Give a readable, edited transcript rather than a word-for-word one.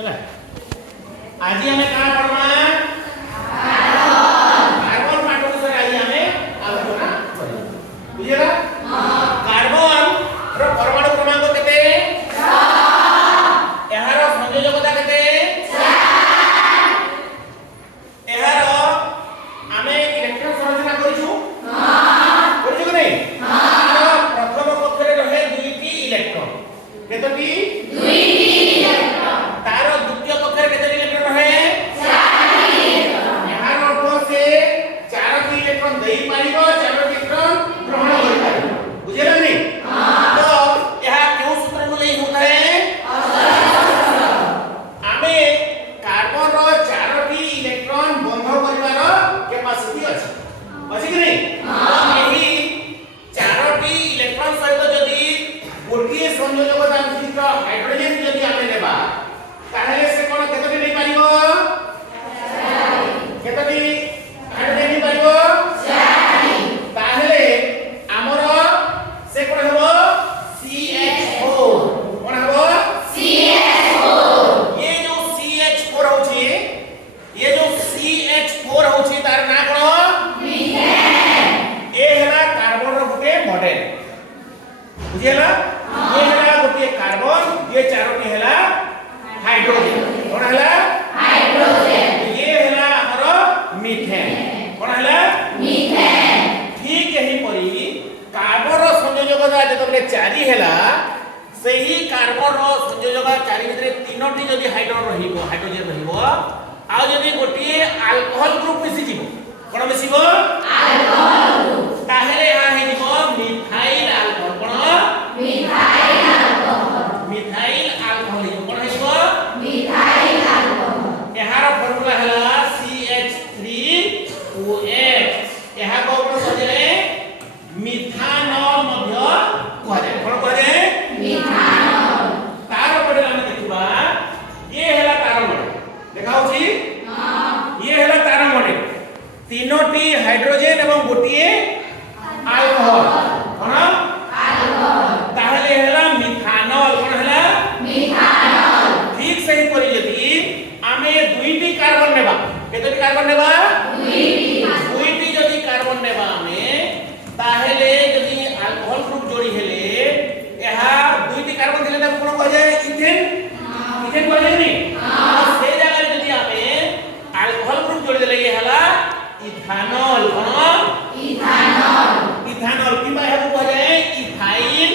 ହେଲା ଆଜି ଆମେ କାଣା ପଢ଼ବା कार्बन माटर से आज हमें आलोचना करियो बुझिला हां कार्बन रो परमाणु क्रमांक केते 6 एहारो संयोजकता केते 4 एहारो हमें इलेक्ट्रॉन संरचना करिछु हां करिछु कि नहीं हां प्रथम कक्षरे रहे दुईटी इलेक्ट्रॉन केतोटी दुईटी इलेक्ट्रॉन तारो द्वितीय कक्षरे केतोटी इलेक्ट्रॉन रहे दे पारिबो चारो इलेक्ट्रॉन ग्रहण करि पारिबो बुझिला नहीं हां तो यह क्यों सूत्र को ले होता है आमे कार्बन रो चारोटी इलेक्ट्रॉन बंध करिवार कैपेसिटी अछि कि नहीं हां एही चारोटी इलेक्ट्रॉन सहित जदी गोटिए संयोजकता विशिष्ट हाइड्रोजन जदी आमे लेबा ताहेले से कोन केतोटी नै पारिबो केतोटी हाइड्रोजन नै पारिबो बुझिला ये हला गोटे कार्बन ये चारोटी हला हाइड्रोजन कोन हला हाइड्रोजन ये हला हमर मीथेन कोन हला मीथेन ठीक यही परी कार्बन रो संयोजकता जतबे 4 हला सही कार्बन रो संयोजकता 4 भितरे तीनोटी जदी हाइड्रोजन रहिबो आ जदी गोटे अल्कोहल ग्रुप मिसि जीवो कोन मिसिबो अल्कोहल ग्रुप ताहेले आ हे जीवो मिथाइल अल्कोहल कोन मिथाइल अल्कोहल कोन हेबो मिथाइल अल्कोहल एहार फॉर्मूला हला CH3OH एहा को कोन कहले मिथानॉल मध्य कहले कोन कहले मिथानॉल तार पडे हम देखबा ये हला तार मॉडल देखाउ छी हां ये हला तार मॉडल तीनोटी हाइड्रोजन एवं गोटिए अल्कोहल कोन अल्कोहल ताहले हला मिथानॉल कोन हला मिथानॉल ठीक सही करी जदी आमे दुईटी कार्बन नेबा केतोटी कार्बन नेबा दुईटी जदी कार्बन नेबा आमे ताहले जदी अल्कोहल ग्रुप जोड़ी हेले एहा दुईटी कार्बन दिले त कोन कह जाय इथेन इथेन कह जाय नहीं हां से जगह जदी आमे अल्कोहल ग्रुप जोड़ी देले ये हला इथानॉल कोन इथानॉल किबा हेबो कह जाय इथाइल